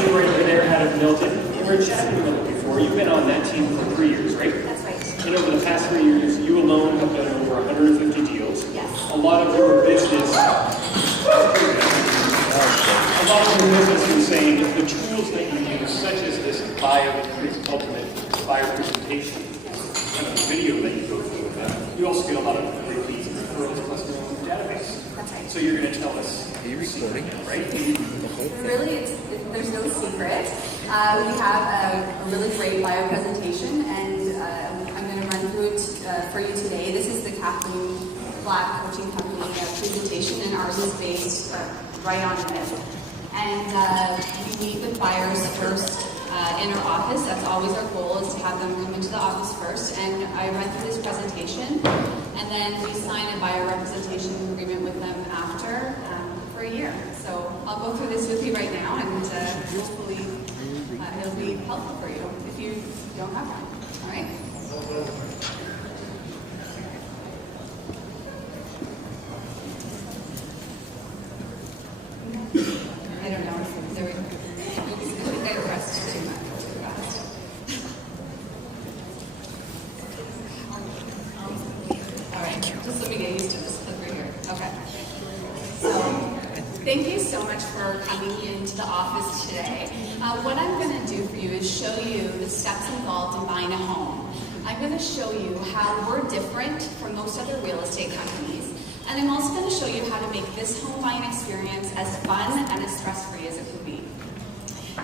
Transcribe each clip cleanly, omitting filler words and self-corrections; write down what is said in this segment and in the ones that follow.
team right over there out of Milton. You were chatting about it before. You've been on that team for 3 years, right? That's right. And over the past 3 years, you alone have done over 150 deals. Yes. A lot of your business is saying the tools that you use, such as this ultimate buyer presentation, kind of video that you go through with them, you also get a lot of repeats and referrals plus your own database. That's right. So you're going to tell us. Are you recording? Right? Really, there's no secret. We have a really great bio presentation, and I'm going to run through it for you today. This is the Kathleen Black Coaching Company presentation, and ours is based right on it. And we meet with buyers first in our office. That's always our goal, is to have them come into the office first. And I run through this presentation, and then we sign a buyer representation agreement with them after for a year. So I'll go through this with you right now, and hopefully it'll be helpful for you if you don't have one. All right? I don't know if there we go. I pressed too much too fast. All right, just let me get used to this clip right here. Okay. So, thank you so much for coming into the office today. What I'm going to do for you is show you the steps involved in buying a home. I'm going to show you how we're different from most other real estate companies. And I'm also going to show you how to make this home buying experience as fun and as stress-free as it can be.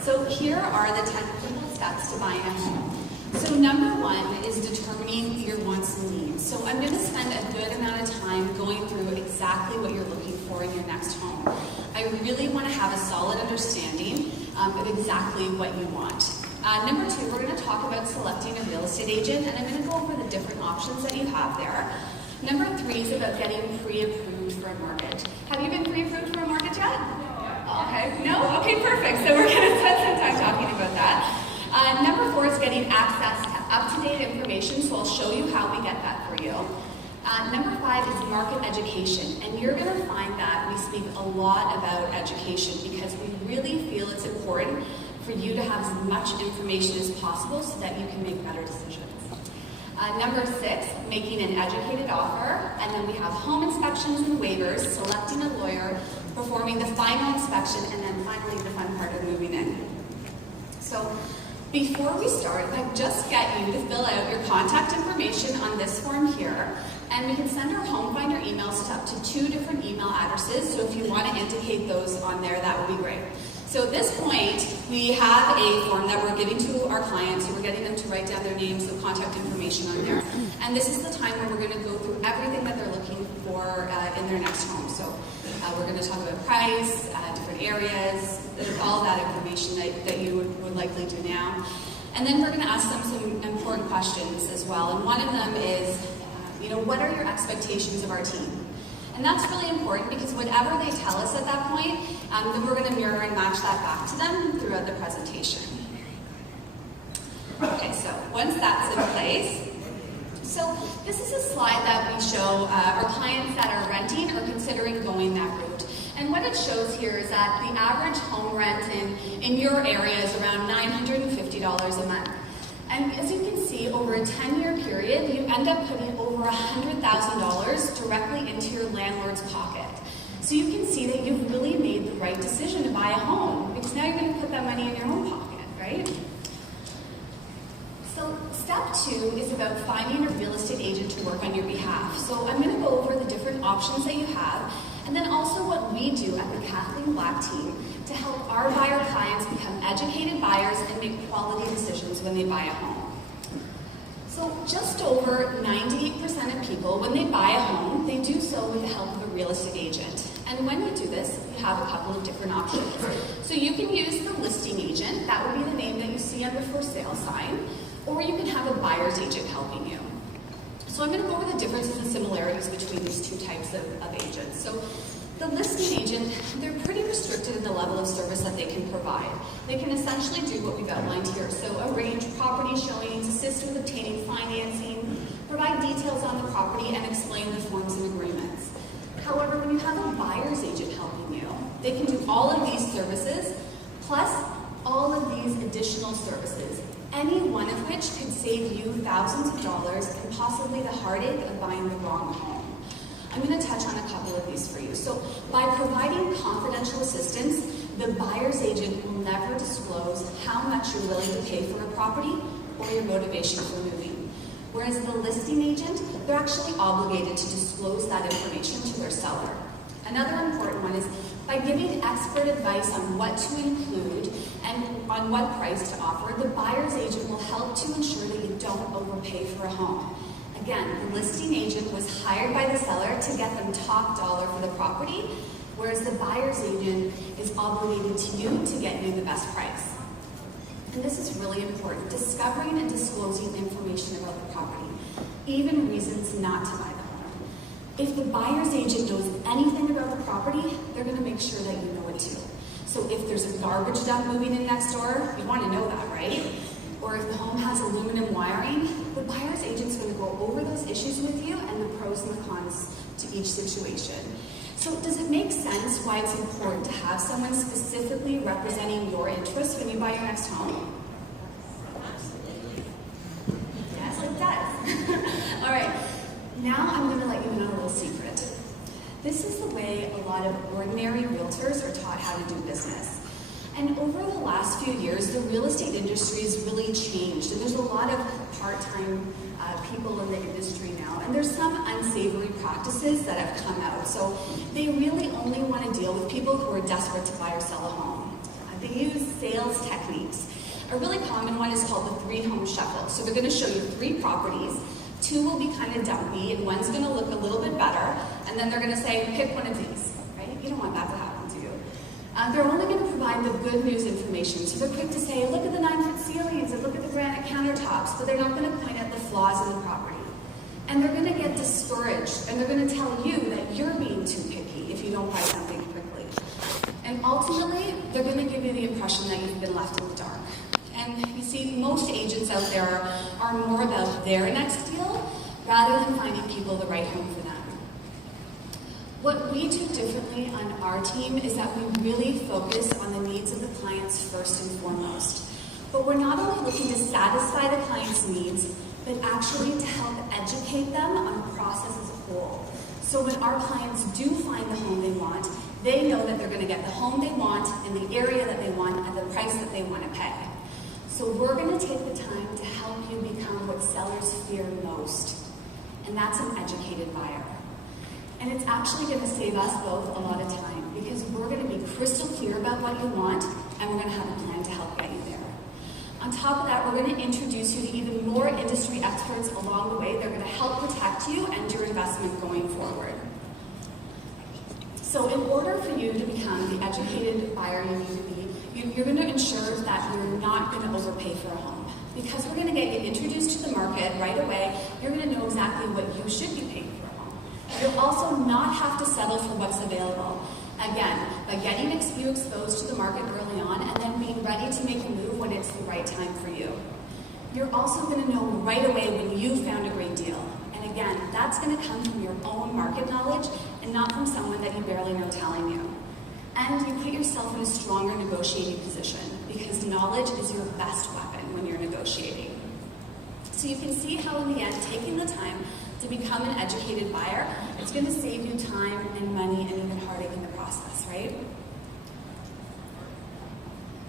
So here are the 10 simple steps to buying a home. So number one is determining your wants and needs. So I'm going to spend a good amount of time going through exactly what you're looking for in your next home. I really want to have a solid understanding of exactly what you want. Number two, we're going to talk about selecting a real estate agent, and I'm going to go over the different options that you have there. Number three is about getting pre-approved for a mortgage. Have you been pre-approved for a mortgage yet? Okay. No? Okay, perfect. So we're going to spend some time talking about that. Number four is getting access to up-to-date information, so I'll show you how we get that for you. Number five is market education, and you're going to find that we speak a lot about education because we really feel it's important for you to have as much information as possible so that you can make better decisions. Number six, making an educated offer, and then we have home inspections and waivers, selecting a lawyer, performing the final inspection, and then finally the fun part of moving in. So before we start, I'd just get you to fill out your contact information on this form here, and we can send our home finder emails to up to 2 different email addresses, so if you want to indicate those on there, that would be great. So at this point, we have a form that we're giving to our clients, so we're getting them to write down their names, so contact information on there. And this is the time where we're going to go through everything that they're looking for in their next home. So we're going to talk about price, different areas, all that information that you would likely do now. And then we're going to ask them some important questions as well. And one of them is, what are your expectations of our team? And that's really important because whatever they tell us at that point, then we're going to mirror and match that back to them throughout the presentation. Okay, so once that's in place, so this is a slide that we show our clients that are renting or considering going that route. And what it shows here is that the average home rent in your area is around $950 a month. And as you can see, over a 10-year period, you end up putting over $100,000 directly into your landlord's pocket. So you can see that you've really made the right decision to buy a home, because now you're going to put that money in your own pocket, right? So step 2 is about finding a real estate agent to work on your behalf. So I'm going to go over the different options that you have, and then also what we do at the Kathleen Black team to help our buyer clients become educated buyers and make quality decisions when they buy a home. So just over 98% of people, when they buy a home, they do so with the help of a real estate agent. And when you do this, you have a couple of different options. So you can use the listing agent, that would be the name that you see on the for sale sign, or you can have a buyer's agent helping you. So I'm going to go over the differences and similarities between these two types of agents. So the listing agent, they're pretty restricted in the level of service that they can provide. They can essentially do what we've outlined here. So arrange property showings, assist with obtaining financing, provide details on the property, and explain the forms and agreements. However, when you have a buyer's agent helping you, they can do all of these services, plus services, any one of which could save you thousands of dollars and possibly the heartache of buying the wrong home. I'm going to touch on a couple of these for you. So by providing confidential assistance, the buyer's agent will never disclose how much you're willing to pay for a property or your motivation for moving. Whereas the listing agent, they're actually obligated to disclose that information to their seller. Another important one is by giving expert advice on what to include and on what price to offer, the buyer's agent will help to ensure that you don't overpay for a home. Again, the listing agent was hired by the seller to get them top dollar for the property, whereas the buyer's agent is obligated to you to get you the best price. And this is really important, discovering and disclosing information about the property, even reasons not to buy the home. If the buyer's agent knows anything about the property, they're going to make sure that you know it too. So if there's a garbage dump moving in next door, you want to know that, right? Or if the home has aluminum wiring, the buyer's agent's going to go over those issues with you and the pros and the cons to each situation. So does it make sense why it's important to have someone specifically representing your interests when you buy your next home? Yes, it does. All right, now I'm going to let you in on a little secret. This is the way a lot of ordinary realtors are taught how to do business. And over the last few years, the real estate industry has really changed. And there's a lot of part-time people in the industry now. And there's some unsavory practices that have come out. So they really only want to deal with people who are desperate to buy or sell a home. They use sales techniques. A really common one is called the 3-home shuffle. So they're going to show you 3 properties. 2 will be kind of dumpy, and one's going to look a little bit better. And then they're going to say, pick one of these, right? You don't want that to happen to you. They're only going to provide the good news information. So they're quick to say, look at the 9-foot ceilings and look at the granite countertops, but they're not going to point out the flaws in the property. And they're going to get discouraged, and they're going to tell you that you're being too picky if you don't buy something quickly. And ultimately, they're going to give you the impression that you've been left in the dark. And you see, most agents out there are more about their next deal rather than finding people the right home for them. What we do differently on our team is that we really focus on the needs of the clients first and foremost. But we're not only looking to satisfy the client's needs, but actually to help educate them on the process as a whole. So when our clients do find the home they want, they know that they're going to get the home they want in the area that they want at the price that they want to pay. So we're going to take the time to help you become what sellers fear most, and that's an educated buyer. And it's actually going to save us both a lot of time because we're going to be crystal clear about what you want, and we're going to have a plan to help get you there. On top of that, we're going to introduce you to even more industry experts along the way. They're going to help protect you and your investment going forward. So in order for you to become the educated buyer you need to be, you're going to ensure that you're not going to overpay for a home. Because we're going to get you introduced to the market right away, you're going to know exactly what you should be paying for a home. You'll also not have to settle for what's available. Again, by getting you exposed to the market early on and then being ready to make a move when it's the right time for you. You're also going to know right away when you found a great deal. And again, that's going to come from your own market knowledge and not from someone that you barely know telling you. And you put yourself in a stronger negotiating position because knowledge is your best weapon when you're negotiating. So you can see how in the end, taking the time to become an educated buyer, it's going to save you time and money and even heartache in the process, right?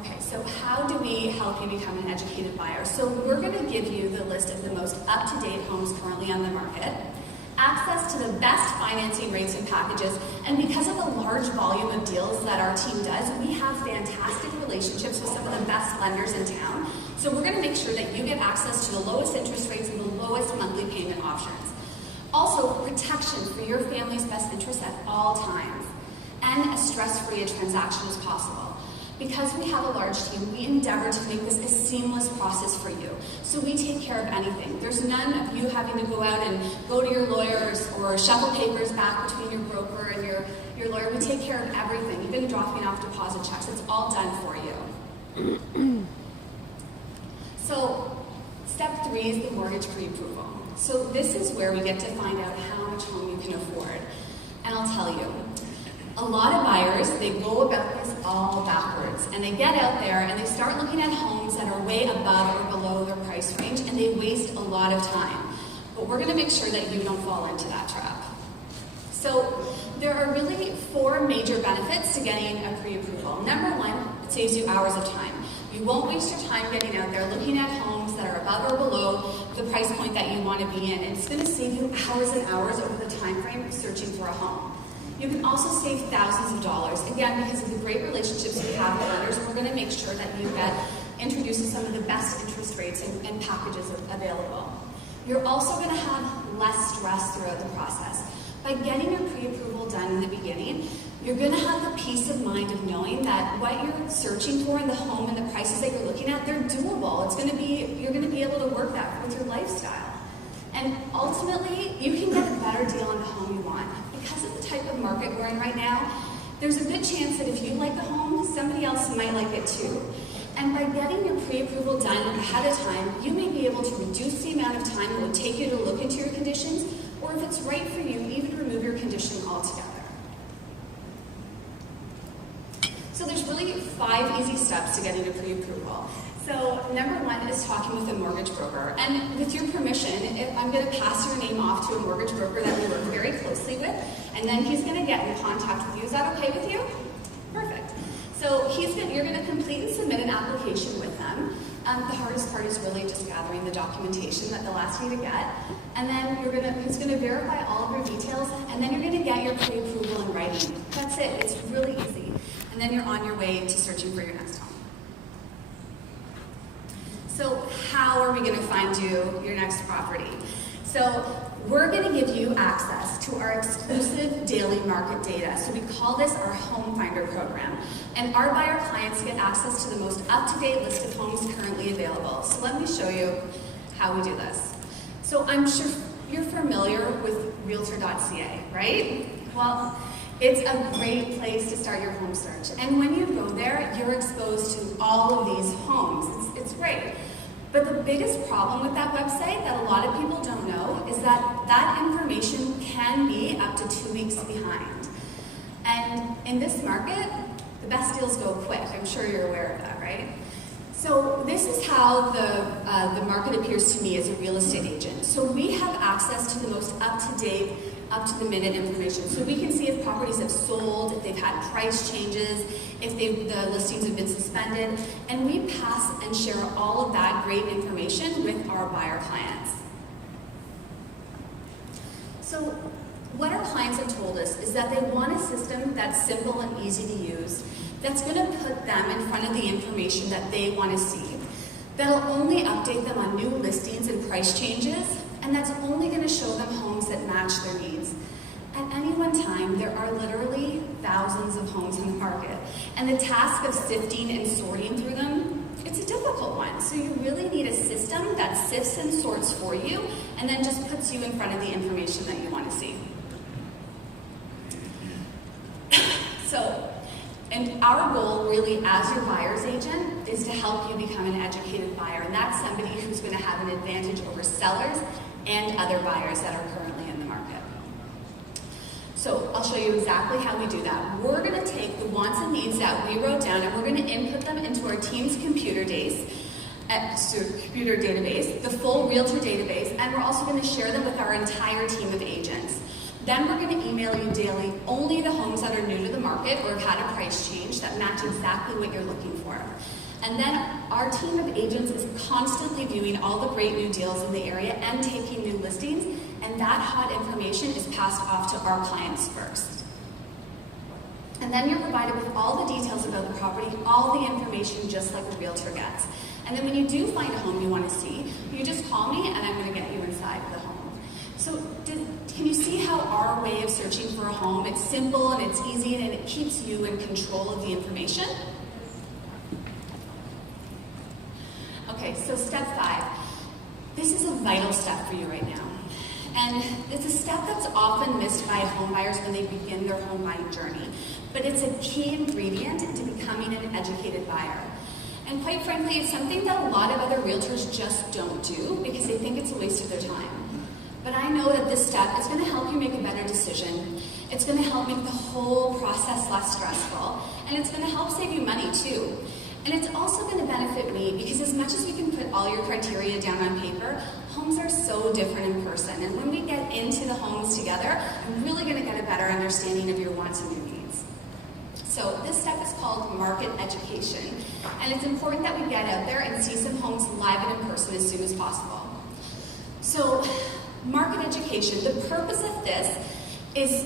Okay, so how do we help you become an educated buyer? So we're going to give you the list of the most up-to-date homes currently on the market, access to the best financing rates and packages, and because of the large volume of deals that our team does, we have fantastic relationships with some of the best lenders in town. So we're going to make sure that you get access to the lowest interest rates and the lowest monthly payment options. Also, protection for your family's best interests at all times, and as stress-free a transaction as possible. Because we have a large team, we endeavor to make this a seamless process for you. So we take care of anything. There's none of you having to go out and go to your lawyers or shuffle papers back between your broker and your lawyer. We take care of everything, even dropping off deposit checks. It's all done for you. So step 3 is the mortgage pre-approval. So this is where we get to find out how much home you can afford. And I'll tell you, A lot of buyers, they go about this all backwards, and they get out there and they start looking at homes that are way above or below their price range, and they waste a lot of time. But we're going to make sure that you don't fall into that trap. So there are really 4 major benefits to getting a pre-approval. Number 1, it saves you hours of time. You won't waste your time getting out there looking at homes that are above or below the price point that you want to be in. And it's going to save you hours and hours over the time frame of searching for a home. You can also save thousands of dollars. Again, because of the great relationships we have with lenders, we're going to make sure that you get introduced to some of the best interest rates and packages available. You're also going to have less stress throughout the process. By getting your pre-approval done in the beginning, you're going to have the peace of mind of knowing that what you're searching for in the home and the prices that you're looking at, they're doable. You're going to be able to work that with your lifestyle. And ultimately, you can get a better deal on the home you want. Because of the type of market we're in right now, there's a good chance that if you like a home, somebody else might like it too. And by getting your pre-approval done ahead of time, you may be able to reduce the amount of time it would take you to look into your conditions, or if it's right for you, even remove your condition altogether. So there's really 5 easy steps to getting a pre-approval. So number 1 is talking with a mortgage broker. And with your permission, I'm going to pass your name off to a mortgage broker that we work very closely with, and then he's going to get in contact with you. Is that okay with you? Perfect. So you're going to complete and submit an application with them. The hardest part is really just gathering the documentation that they'll ask you to get. And then he's going to verify all of your details, and then you're going to get your pre-approval in writing. That's it. It's really easy. And then you're on your way to searching for your next home. So how are we going to find you your next property? So we're going to give you access to our exclusive daily market data. So we call this our Home Finder program. And our buyer clients get access to the most up-to-date list of homes currently available. So let me show you how we do this. So I'm sure you're familiar with Realtor.ca, right? Well, it's a great place to start your home search. And when you go there, you're exposed to all of these homes. It's great. But the biggest problem with that website that a lot of people don't know is that that information can be up to 2 weeks behind. And in this market, the best deals go quick. I'm sure you're aware of that, right? So this is how the market appears to me as a real estate agent. So we have access to the most up-to-date, up-to-the-minute information. So we can see if properties have sold, if they've had price changes, if the listings have been suspended, and we pass and share all of that great information with our buyer clients. So what our clients have told us is that they want a system that's simple and easy to use, that's going to put them in front of the information that they want to see, that'll only update them on new listings and price changes, and that's only going to show them homes that match their needs. At any one time, there are literally thousands of homes in the market, and the task of sifting and sorting through them, it's a difficult one. So you really need a system that sifts and sorts for you, and then just puts you in front of the information that you want to see. And our goal really as your buyer's agent is to help you become an educated buyer, and that's somebody who's going to have an advantage over sellers and other buyers that are currently in the market. So I'll show you exactly how we do that. We're going to take the wants and needs that we wrote down, and we're going to input them into our team's computer database, the full Realtor database, and we're also going to share them with our entire team of agents. Then we're going to email you daily only the homes that are new to the market or have had a price change that match exactly what you're looking for. And then our team of agents is constantly viewing all the great new deals in the area and taking new listings, and that hot information is passed off to our clients first. And then you're provided with all the details about the property, all the information just like a realtor gets. And then when you do find a home you want to see, you just call me and I'm going to get you inside the home. So can you see how our way of searching for a home, it's simple and it's easy and it keeps you in control of the information? Okay, so step 5. This is a vital step for you right now. And it's a step that's often missed by home buyers when they begin their home buying journey. But it's a key ingredient to becoming an educated buyer. And quite frankly, it's something that a lot of other realtors just don't do because they think it's a waste of their time. But I know that this step is going to help you make a better decision. It's going to help make the whole process less stressful, and it's going to help save you money too. And it's also going to benefit me because as much as we can put all your criteria down on paper, homes are so different in person. And when we get into the homes together, I'm really going to get a better understanding of your wants and your needs. So this step is called market education. And it's important that we get out there and see some homes live and in person as soon as possible. So market education, the purpose of this is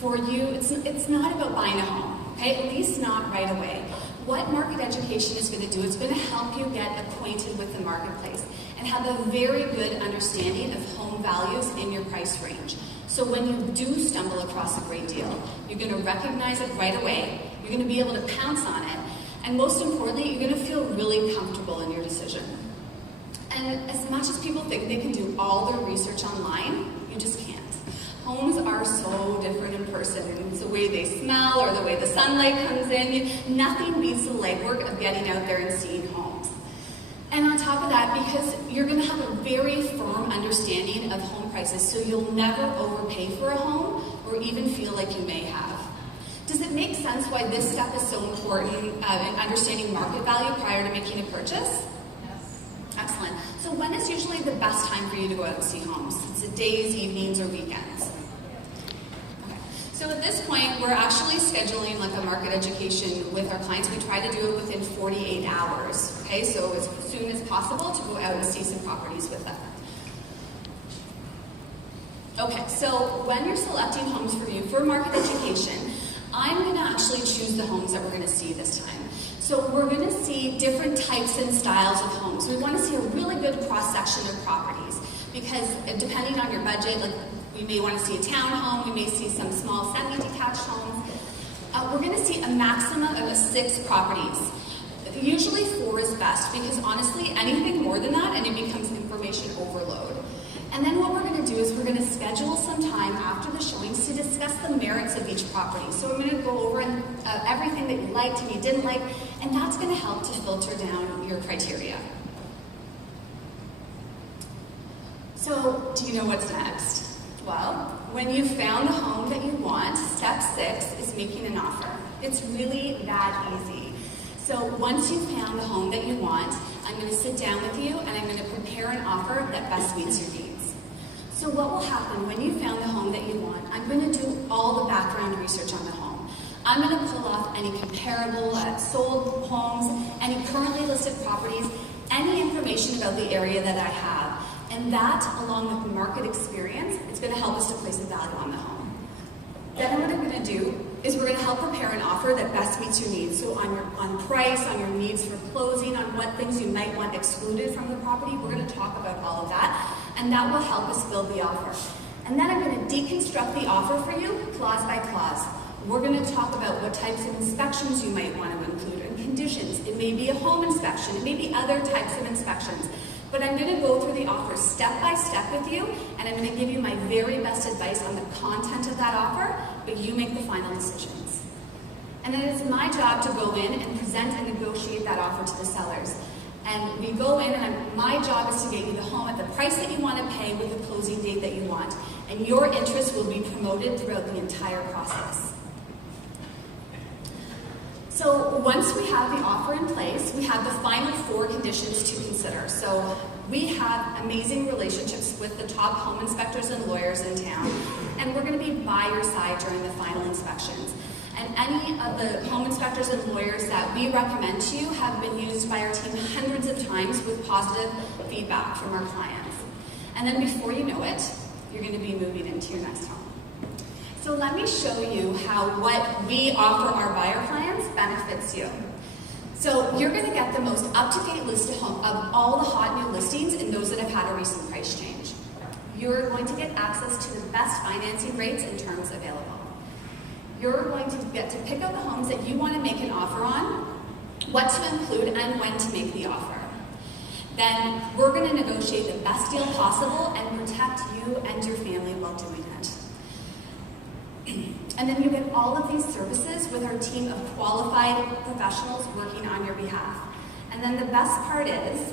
for you, it's not about buying a home, okay? At least not right away. What market education is going to do, it's going to help you get acquainted with the marketplace and have a very good understanding of home values in your price range. So when you do stumble across a great deal, you're going to recognize it right away, you're going to be able to pounce on it, and most importantly, you're going to feel really comfortable in your decision. And as much as people think they can do all their research online, you just can't. Homes are so different in person. It's the way they smell or the way the sunlight comes in. Nothing beats the legwork of getting out there and seeing homes. And on top of that, because you're going to have a very firm understanding of home prices, so you'll never overpay for a home or even feel like you may have. Does it make sense why this step is so important in understanding market value prior to making a purchase? Excellent. So when is usually the best time for you to go out and see homes? Is it days, evenings, or weekends? Okay. So at this point, we're actually scheduling like a market education with our clients. We try to do it within 48 hours. Okay, so as soon as possible to go out and see some properties with them. Okay, so when you're selecting homes for you for market education, I'm going to actually choose the homes that we're going to see this time. So we're going to see different types and styles of homes. We want to see a really good cross-section of properties because depending on your budget, like we may want to see a townhome, we may see some small semi-detached homes. We're going to see a maximum of 6 properties. Usually 4 is best because honestly, anything more than that and it becomes information overload. And then what we're going to do is we're going to schedule some time after the showings to discuss the merits of each property. So I'm going to go over everything that you liked and you didn't like, and that's going to help to filter down your criteria. So, do you know what's next? Well, when you've found the home that you want, step 6 is making an offer. It's really that easy. So once you've found the home that you want, I'm going to sit down with you and I'm going to prepare an offer that best meets your needs. So what will happen when you found the home that you want? I'm going to do all the background research on the home. I'm going to pull off any comparable sold homes, any currently listed properties, any information about the area that I have. And that, along with market experience, is going to help us to place a value on the home. Then what I'm going to do is we're going to help prepare an offer that best meets your needs. So on price, on your needs for closing, on what things you might want excluded from the property, we're going to talk about all of that, and that will help us build the offer. And then I'm going to deconstruct the offer for you, clause by clause. We're going to talk about what types of inspections you might want to include and conditions. It may be a home inspection, it may be other types of inspections. But I'm going to go through the offer step by step with you, and I'm going to give you my very best advice on the content of that offer, but you make the final decisions. And then it's my job to go in and present and negotiate that offer to the sellers. And we go in, and my job is to get you the home at the price that you want to pay with the closing date that you want. And your interest will be promoted throughout the entire process. So once we have the offer in place, we have the final 4 conditions to consider. So we have amazing relationships with the top home inspectors and lawyers in town, and we're going to be by your side during the final inspections. And any of the home inspectors and lawyers that we recommend to you have been used by our team hundreds of times with positive feedback from our clients. And then before you know it, you're going to be moving into your next home. So let me show you how what we offer our buyer clients benefits you. So you're going to get the most up-to-date list of all the hot new listings and those that have had a recent price change. You're going to get access to the best financing rates and terms available. You're going to get to pick out the homes that you want to make an offer on, what to include, and when to make the offer. Then we're going to negotiate the best deal possible and protect you and your family while doing it. And then you get all of these services with our team of qualified professionals working on your behalf. And then the best part is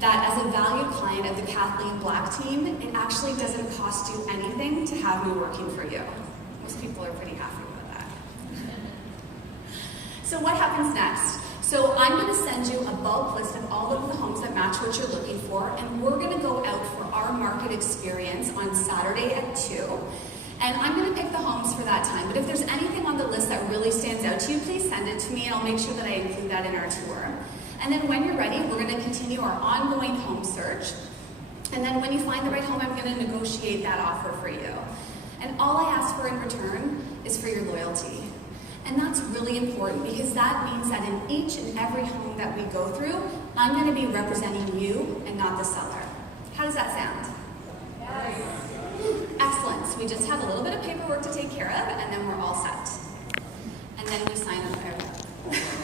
that as a valued client of the Kathleen Black team, it actually doesn't cost you anything to have me working for you. Most people are pretty happy with that. So what happens next? So I'm going to send you a bulk list of all of the homes that match what you're looking for, and we're going to go out for our market experience on Saturday at 2. And I'm going to pick the homes for that time. But if there's anything on the list that really stands out to you, please send it to me, and I'll make sure that I include that in our tour. And then when you're ready, we're going to continue our ongoing home search. And then when you find the right home, I'm going to negotiate that offer for you. And all I ask for in return is for your loyalty. And that's really important because that means that in each and every home that we go through, I'm going to be representing you and not the seller. How does that sound? Yes. Excellent. So we just have a little bit of paperwork to take care of, and then we're all set. And then we sign up.